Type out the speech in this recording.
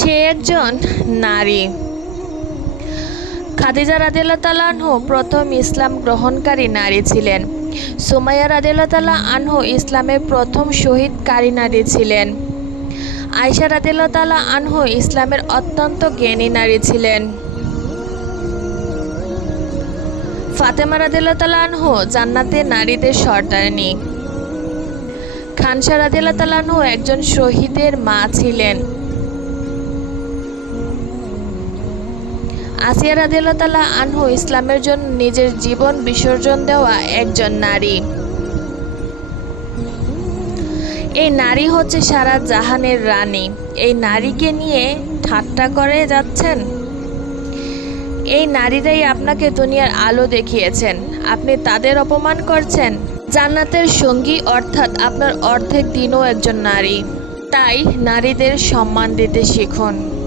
সে একজন নারী। খাদিজা রাদিয়াল্লাহু তাআলা আনহু প্রথম ইসলাম গ্রহণকারী নারী ছিলেন। সুমাইয়া রাদিয়াল্লাহু তাআলা আনহু ইসলামের প্রথম শহীদকারী নারী ছিলেন। আয়েশা রাদিয়াল্লাহু তাআলা আনহু ইসলামের অত্যন্ত জ্ঞানী নারী ছিলেন। ফাতেমা রাদিয়াল্লাহু তাআলা আনহু জান্নাতের নারীদের সর্দারিনী। খানসা রাদিয়াল্লাহু তাআলা আনহু একজন শহীদের মা ছিলেন। আসিয়া রাদিয়াল্লাহু তাআলা আনহু ইসলামের জন্য নিজের জীবন বিসর্জন দেওয়া একজন নারী। এই নারী হচ্ছে সারা জাহানের রানী। এই নারীকে নিয়ে ঠাট্টা করে যাচ্ছেন। এই নারীরাই আপনাকে দুনিয়ার আলো দেখিয়েছেন, আপনি তাদের অপমান করছেন। জান্নাতের সঙ্গী অর্থাৎ আপনার অর্ধেক দিনও একজন নারী। তাই নারীদের সম্মান দিতে শিখুন।